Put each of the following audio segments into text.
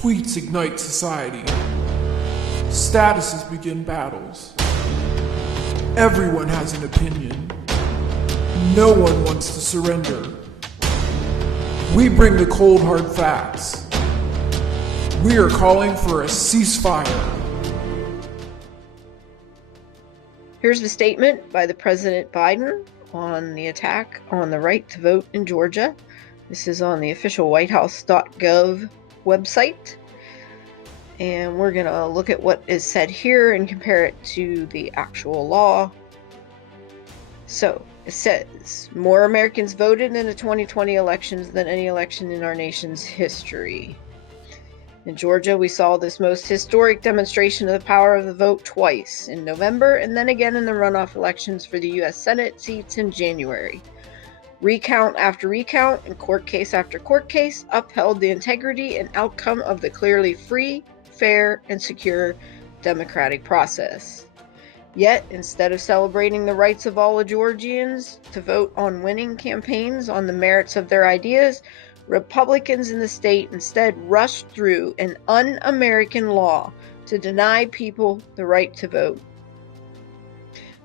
Tweets ignite society. Statuses begin battles. Everyone has an opinion. No one wants to surrender. We bring the cold hard facts. We are calling for a ceasefire. Here's the statement by the President Biden on the attack on the right to vote in Georgia. This is on the official whitehouse.gov website. And we're going to look at what is said here and compare it to the actual law. So, it says, more Americans voted in the 2020 elections than any election in our nation's history. In Georgia, we saw this most historic demonstration of the power of the vote twice, in November and then again in the runoff elections for the U.S. Senate seats in January. Recount after recount and court case after court case upheld the integrity and outcome of the clearly free, fair, and secure democratic process. Yet, instead of celebrating the rights of all Georgians to vote on winning campaigns on the merits of their ideas, Republicans in the state instead rushed through an un-American law to deny people the right to vote.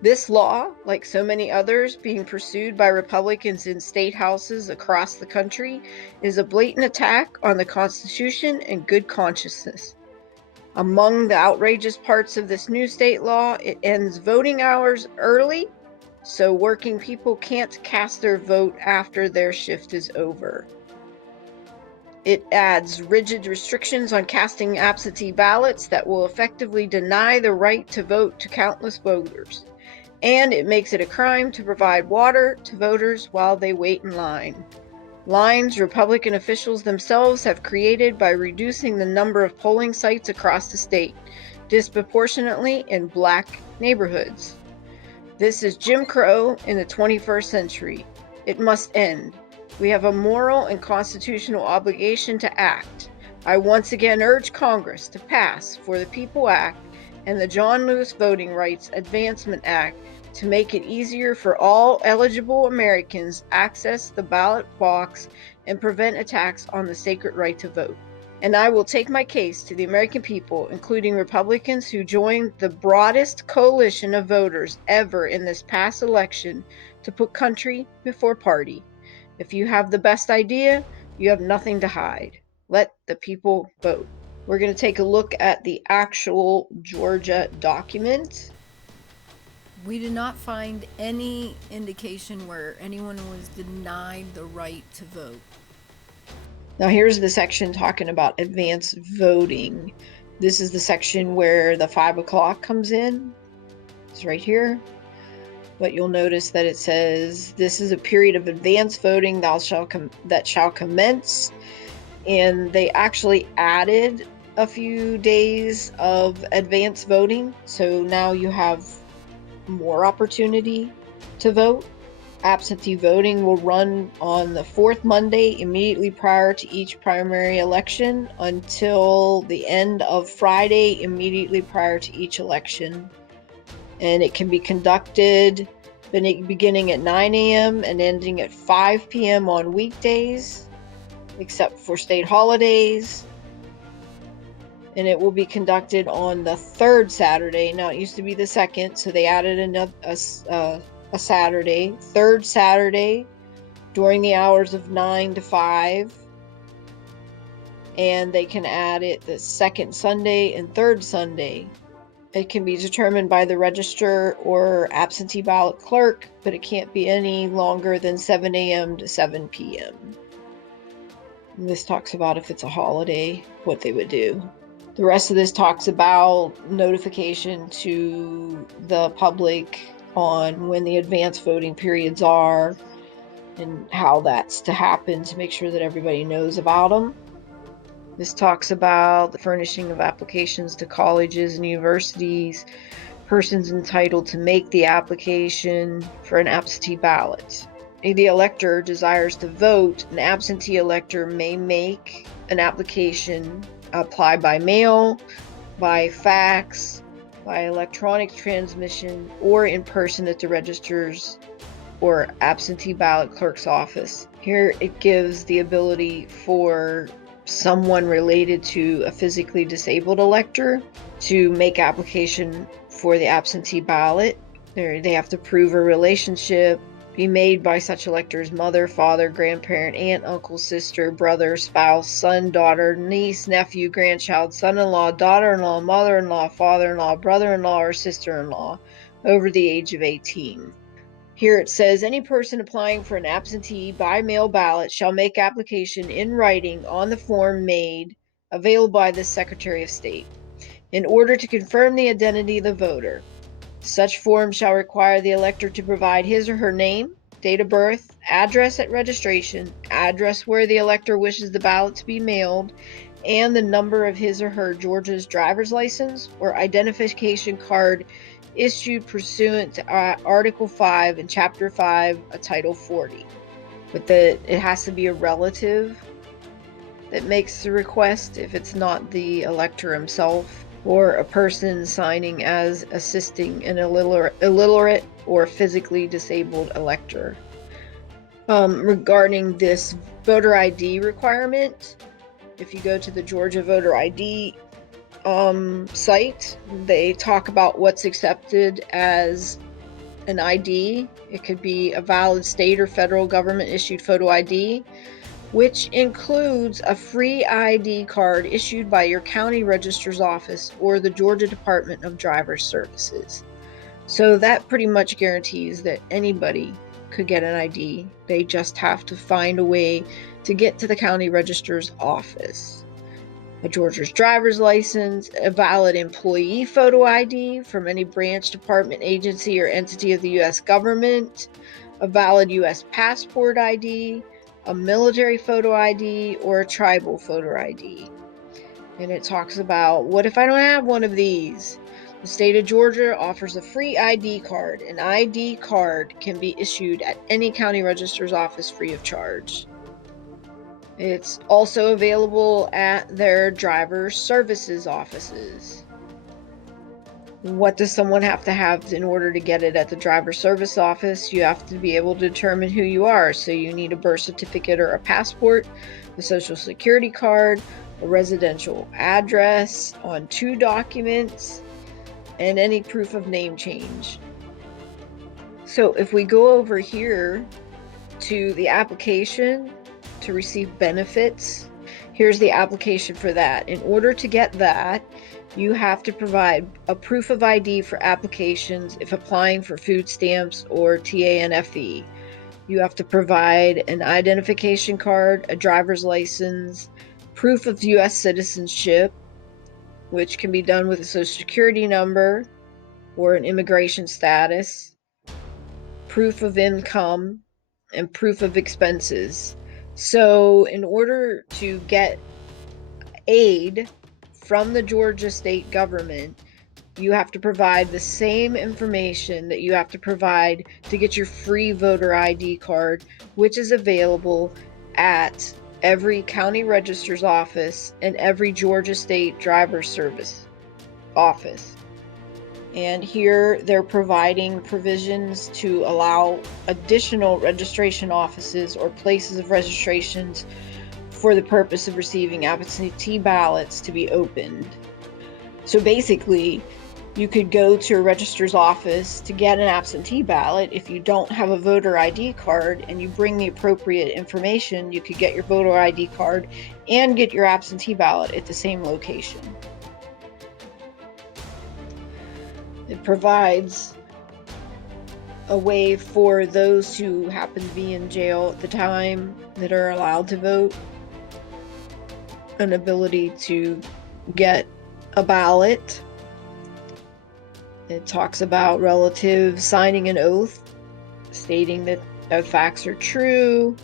This law, like so many others being pursued by Republicans in state houses across the country, is a blatant attack on the Constitution and good conscience. Among the outrageous parts of this new state law, it ends voting hours early, so working people can't cast their vote after their shift is over. It adds rigid restrictions on casting absentee ballots that will effectively deny the right to vote to countless voters. And it makes it a crime to provide water to voters while they wait in line. Lines Republican officials themselves have created by reducing the number of polling sites across the state, disproportionately in black neighborhoods. This is Jim Crow in the 21st century. It must end. We have a moral and constitutional obligation to act. I once again urge Congress to pass For the People Act and the John Lewis Voting Rights Advancement Act to make it easier for all eligible Americans access the ballot box and prevent attacks on the sacred right to vote. And I will take my case to the American people, including Republicans who joined the broadest coalition of voters ever in this past election to put country before party. If you have the best idea, you have nothing to hide. Let the people vote. We're going to take a look at the actual Georgia document. We did not find any indication where anyone was denied the right to vote. Now here's the section talking about advanced voting. This is the section where the 5 o'clock comes in. It's right here. But you'll notice that it says, this is a period of advanced voting that shall commence. And they actually added a few days of advanced voting. So now you have more opportunity to vote. Absentee voting will run on the fourth Monday immediately prior to each primary election until the end of Friday immediately prior to each election. And it can be conducted beginning at 9 a.m. and ending at 5 p.m. on weekdays, except for state holidays. And it will be conducted on the third Saturday. Now, it used to be the second, so they added a Saturday. Third Saturday during the hours of 9 to 5. And they can add it the second Sunday and third Sunday. It can be determined by the registrar or absentee ballot clerk, but it can't be any longer than 7 a.m. to 7 p.m. And this talks about if it's a holiday, what they would do. The rest of this talks about notification to the public on when the advanced voting periods are and how that's to happen to make sure that everybody knows about them. This talks about the furnishing of applications to colleges and universities, persons entitled to make the application for an absentee ballot. If the elector desires to vote, an absentee elector may make an application, apply by mail, by fax, by electronic transmission, or in person at the registrar's or absentee ballot clerk's office. Here it gives the ability for someone related to a physically disabled elector to make application for the absentee ballot. They have to prove a relationship, be made by such elector's mother, father, grandparent, aunt, uncle, sister, brother, spouse, son, daughter, niece, nephew, grandchild, son-in-law, daughter-in-law, mother-in-law, father-in-law, brother-in-law, or sister-in-law over the age of 18. Here it says, any person applying for an absentee by mail ballot shall make application in writing on the form made available by the Secretary of State in order to confirm the identity of the voter. Such form shall require the elector to provide his or her name, date of birth, address at registration, address where the elector wishes the ballot to be mailed, and the number of his or her Georgia's driver's license or identification card issued pursuant to Article 5 and Chapter 5 of Title 40. But it has to be a relative that makes the request if it's not the elector himself, or a person signing as assisting an illiterate or physically disabled elector. Regarding this voter ID requirement, if you go to the Georgia voter ID site, they talk about what's accepted as an ID. It could be a valid state or federal government issued photo ID, which includes a free ID card issued by your county registrar's office or the Georgia Department of Driver Services. So that pretty much guarantees that anybody could get an ID. They just have to find a way to get to the county registrar's office. A Georgia's driver's license, a valid employee photo ID from any branch, department, agency, or entity of the U.S. government, a valid U.S. passport ID, a military photo ID, or a tribal photo ID. And it talks about, what if I don't have one of these? The state of Georgia offers a free ID card. An ID card can be issued at any county registrar's office free of charge. It's also available at their driver services offices. What does someone have to have in order to get it at the driver service office? You have to be able to determine who you are. So you need a birth certificate or a passport, a social security card, a residential address on 2 documents, and any proof of name change. So if we go over here to the application to receive benefits, here's the application for that. In order to get that, you have to provide a proof of ID for applications if applying for food stamps or TANFE. You have to provide an identification card, a driver's license, proof of U.S. citizenship, which can be done with a social security number or an immigration status, proof of income, and proof of expenses. So in order to get aid from the Georgia state government, you have to provide the same information that you have to provide to get your free voter ID card, which is available at every county registrar's office and every Georgia state driver service office. And here they're providing provisions to allow additional registration offices or places of registrations for the purpose of receiving absentee ballots to be opened. So basically, you could go to a registrar's office to get an absentee ballot. If you don't have a voter ID card and you bring the appropriate information, you could get your voter ID card and get your absentee ballot at the same location. It provides a way for those who happen to be in jail at the time that are allowed to vote, an ability to get a ballot. It talks about relatives signing an oath stating that the facts are true.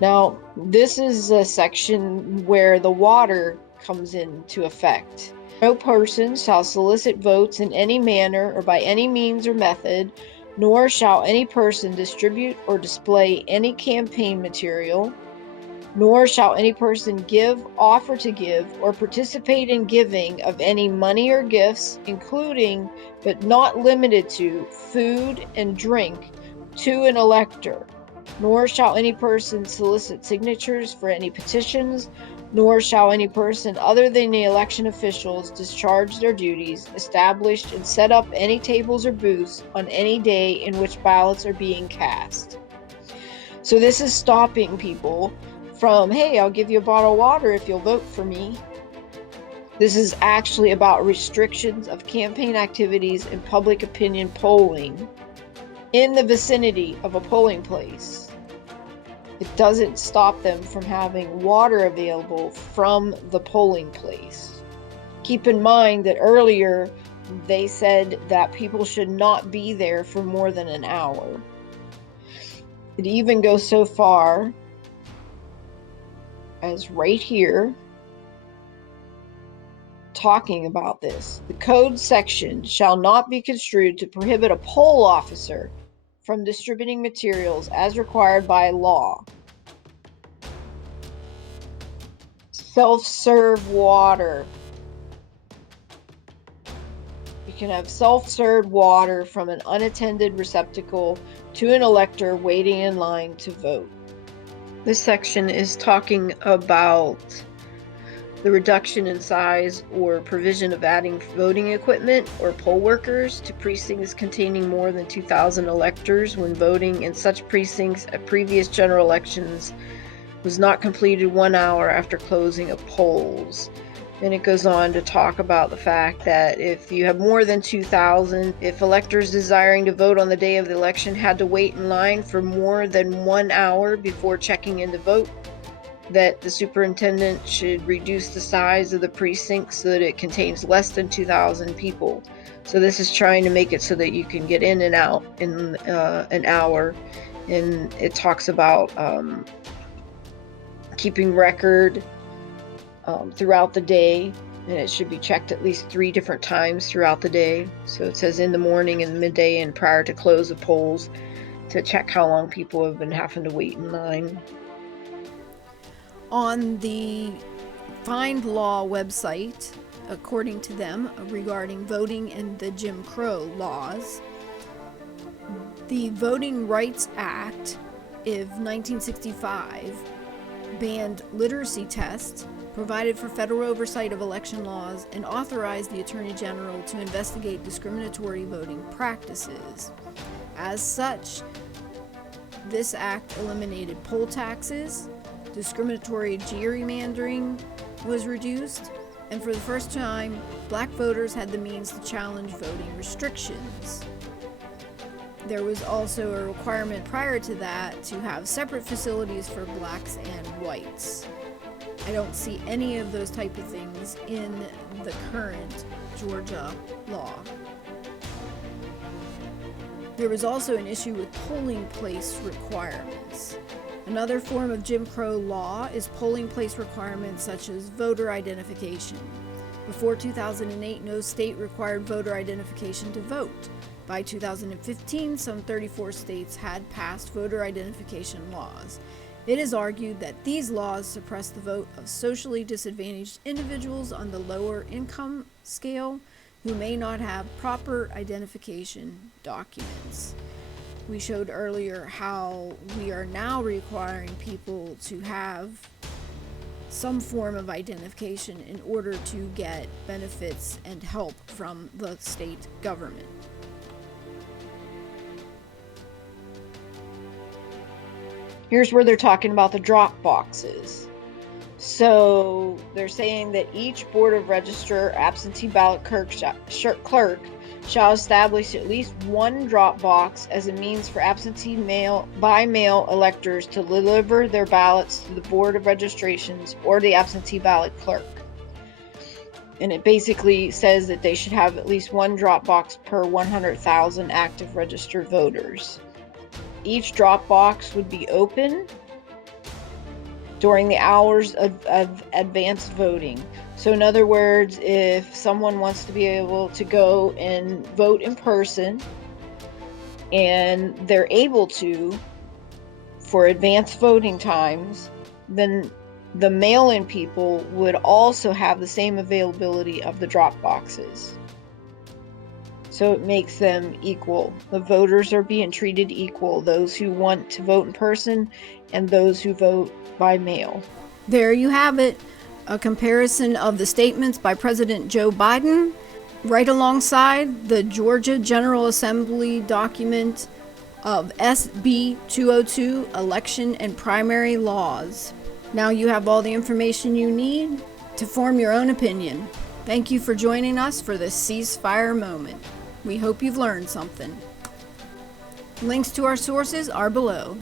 Now, this is a section where the water comes into effect. No person shall solicit votes in any manner or by any means or method, nor shall any person distribute or display any campaign material, nor shall any person give, offer to give, or participate in giving of any money or gifts, including but not limited to food and drink, to an elector, Nor shall any person solicit signatures for any petitions, nor shall any person other than the election officials discharge their duties, establish and set up any tables or booths on any day in which ballots are being cast. So this is stopping people from, hey, I'll give you a bottle of water if you'll vote for me. This is actually about restrictions of campaign activities and public opinion polling in the vicinity of a polling place. It doesn't stop them from having water available from the polling place. Keep in mind that earlier they said that people should not be there for more than an hour. It even goes so far as right here, talking about this. The code section shall not be construed to prohibit a poll officer from distributing materials as required by law. Self-serve water. You can have self-served water from an unattended receptacle to an elector waiting in line to vote. This section is talking about the reduction in size or provision of adding voting equipment or poll workers to precincts containing more than 2,000 electors when voting in such precincts at previous general elections was not completed 1 hour after closing of polls. And it goes on to talk about the fact that if you have more than 2,000, if electors desiring to vote on the day of the election had to wait in line for more than 1 hour before checking in to vote, that the superintendent should reduce the size of the precinct so that it contains less than 2,000 people. So this is trying to make it so that you can get in and out in an hour. And it talks about keeping record throughout the day, and it should be checked at least 3 different times throughout the day. So it says in the morning and midday and prior to close of polls to check how long people have been having to wait in line. On the Find Law website, according to them, regarding voting and the Jim Crow laws, the Voting Rights Act of 1965 banned literacy tests, provided for federal oversight of election laws, and authorized the Attorney General to investigate discriminatory voting practices. As such, this act eliminated poll taxes, discriminatory gerrymandering was reduced, and for the first time, black voters had the means to challenge voting restrictions. There was also a requirement prior to that to have separate facilities for blacks and whites. I don't see any of those type of things in the current Georgia law. There was also an issue with polling place requirements. Another form of Jim Crow law is polling place requirements such as voter identification. Before 2008, no state required voter identification to vote. By 2015, some 34 states had passed voter identification laws. It is argued that these laws suppress the vote of socially disadvantaged individuals on the lower income scale who may not have proper identification documents. We showed earlier how we are now requiring people to have some form of identification in order to get benefits and help from the state government. Here's where they're talking about the drop boxes. So they're saying that each Board of Register absentee ballot clerk shall establish at least one drop box as a means for absentee by mail electors to deliver their ballots to the Board of Registrations or the absentee ballot clerk. And it basically says that they should have at least one drop box per 100,000 active registered voters. Each drop box would be open during the hours of advanced voting. So in other words, if someone wants to be able to go and vote in person and they're able to for advanced voting times, then the mail-in people would also have the same availability of the drop boxes. So it makes them equal. The voters are being treated equal, those who want to vote in person and those who vote by mail. There you have it, a comparison of the statements by President Joe Biden right alongside the Georgia General Assembly document of SB 202, Election and Primary Laws. Now you have all the information you need to form your own opinion. Thank you for joining us for this ceasefire moment. We hope you've learned something. Links to our sources are below.